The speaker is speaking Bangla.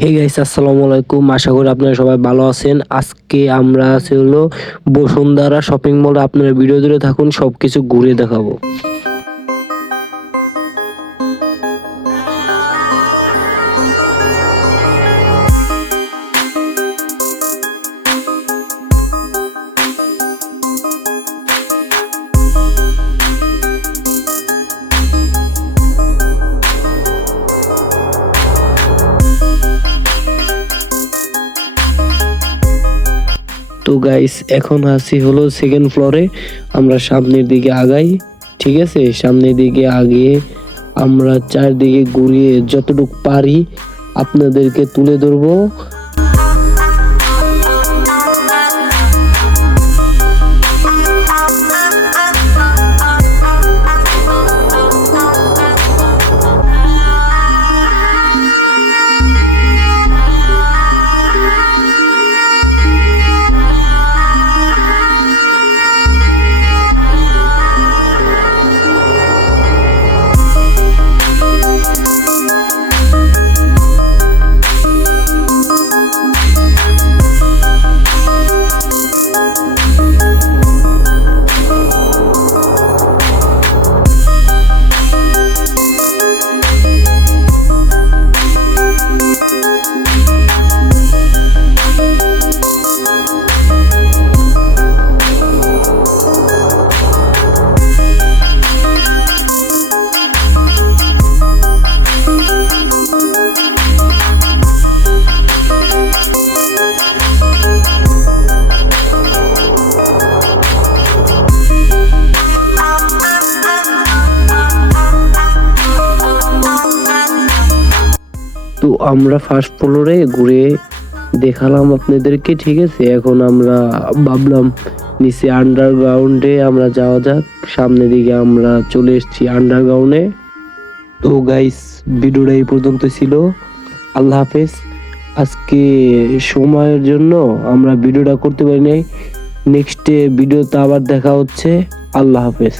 হে গাইস, আসসালামু আলাইকুম। আশা করি আপনারা সবাই ভালো আছেন। আজকে আমরা আছি হলো বসুন্ধরা শপিং মলে। আপনারা ভিডিও জুড়ে থাকুন, সবকিছু ঘুরে দেখাবো। তো গাইস, এখন আছি হলো সেকেন্ড ফ্লোরে। আমরা সামনের দিকে আগাই, ঠিক আছে? সামনের দিকে আগিয়ে আমরা চারদিকে ঘুরিয়ে যতটুকু পারি আপনাদেরকে তুলে ধরবো। তো আমরা ফার্স্ট ফ্লোরে ঘুরে দেখালাম আপনাদেরকে, ঠিক আছে? এখন আমরা ভাবলাম নিচে আন্ডারগ্রাউন্ডে আমরা যাওয়া যাক। সামনের দিকে আমরা চলে এসেছি আন্ডারগ্রাউন্ডে। তো গাইস, ভিডিওটা এই পর্যন্ত ছিল। আল্লাহ হাফেজ। আজকে সময়ের জন্য আমরা ভিডিওটা করতে পারি নাই। নেক্সট ভিডিওতে আবার দেখা হচ্ছে। আল্লাহ হাফেজ।